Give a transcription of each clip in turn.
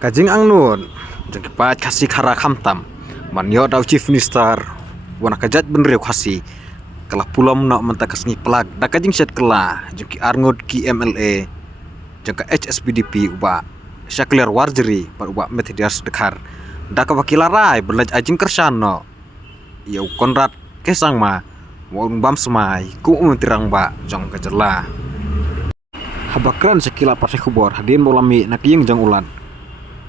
Kajing ang nun, jengkipat Khasi khara khamtam, manyo daw chief minister, wana kajat benriu Khasi, kalah pulam nak mentakas ni pelag, dah kajing set kelah, jengki arngod ki MLA, jengka HSPDP uba, syakler warjeri, par uba Methodius dekar, dah kawakilarai berlaj ajing kyrshan no, yau Conrad kesang ma, waung bam semai, ku mentirang ba, jong kejelah. Habakran sekila partai kubor, hadirin bolami nak yang jang ulan.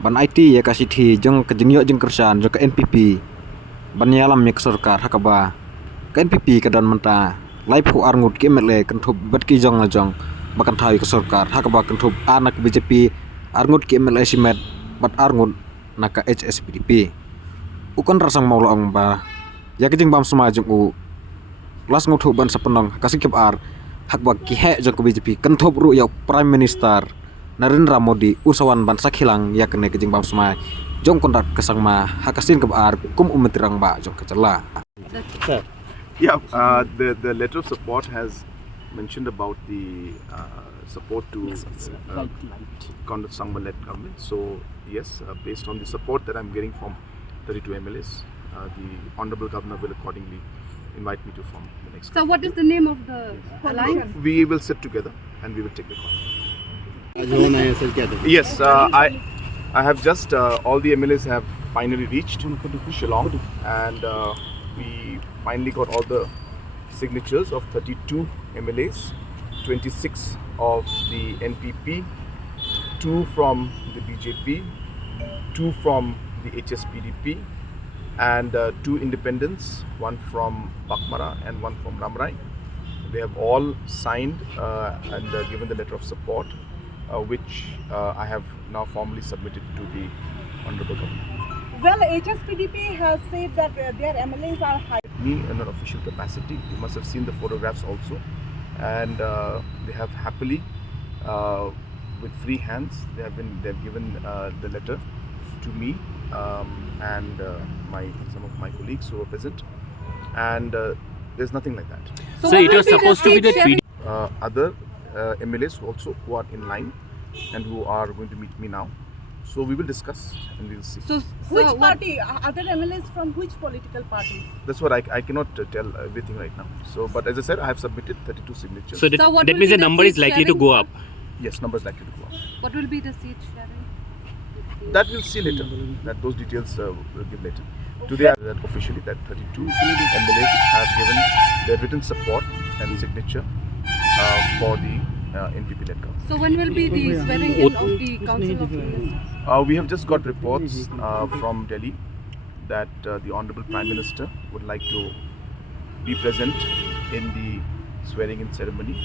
Ban IT ya kasih thi jeng kejengyo jeng kyrshan jeng ke NPP ban yalam ya kesorkar hakaba ke NPP kedan menta live hu arngut ke MLA kentup bat ki jong lajong bakan thai kesorkar hakaba kentup anak BJP arngut ke MLA simet bat arngut naka HSPDP ukon rasang mau laong ba ya kejeng bam sema jeng u las ngutu ban sepenong kasih kebar hakba ki he jeng ke BJP kentup ru ya Prime Minister Narendra Modi usawan ban sakhilang yakne kejing bam semai jong Conrad kesang ma hakasin kebar kum umetirang ba jong kecela. Yeah, the letter of support has mentioned about the support to Conrad led government. So yes, based on the support that I'm getting from 32 MLAs, the Honorable Governor will accordingly invite me to form the next. So what is the name of the alliance? We will sit together and we will take the call. Yes, I have just all the MLAs have finally reached Shillong, and we finally got all the signatures of 32 MLAs, 26 of the NPP, 2 from the BJP, 2 from the HSPDP, and 2 independents, 1 from Pakmara and 1 from Ramrai. They have all signed and given the letter of support, which I have now formally submitted to the Honorable Government. Well, HSPDP has said that their MLAs are high. Me in an official capacity, you must have seen the photographs also, and they have happily, with free hands, they have given the letter to me and some of my colleagues who are present, and there's nothing like that. So it was supposed to be the PD. Other MLAs also who are in line and who are going to meet me now. So we will discuss and we will see. So Which party? Other MLAs from which political party? That's what I cannot tell everything right now. So, but as I said, I have submitted 32 signatures. So what that will means be the the number is seat likely to sharing? go up. Yes, numbers likely to go up. What will be the seat sharing? That we'll see later. That those details we'll give later. Today, officially, that 32 MLAs have given their written support and signature for the NPP-led government. So when will be the swearing in of the Council of Ministers? We have just got reports from Delhi that the Honorable Prime Minister would like to be present in the swearing-in ceremony,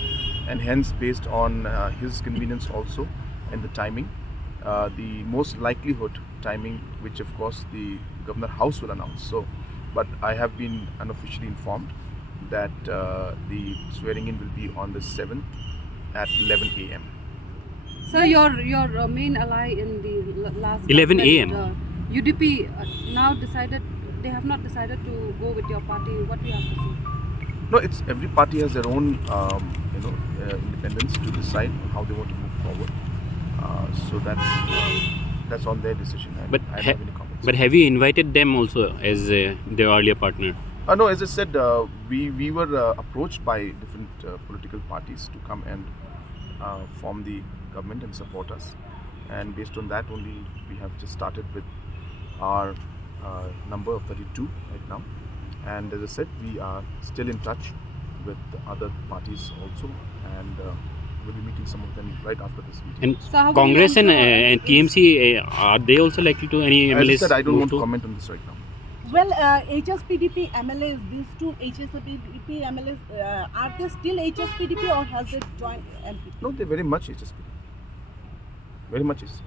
and hence, based on his convenience also and the timing, the most likelihood timing, which of course the Governor House will announce. So, but I have been unofficially informed that the swearing-in will be on the 7th at 11 a.m. So your main ally in the last 11 government, a.m. UDP now decided they have not decided to go with your party. What do you have to say? No, it's every party has their own independence to decide how they want to move forward. So that's on their decision. But I don't have any comments. But have you invited them also as their earlier partner? No, as I said, we were approached by different political parties to come and form the government and support us, and based on that only we have just started with our number of 32 right now, and as I said, we are still in touch with the other parties also, and we'll be meeting some of them right after this meeting. And So how will Congress you and also, TMC, are they also likely to any As I MLAs? said, I don't move want to to? comment on this right now. Well, HSPDP MLAs, these two HSPDP MLAs, are they still HSPDP or has they joined NPP? No, they're very much HSP. Very much HSP.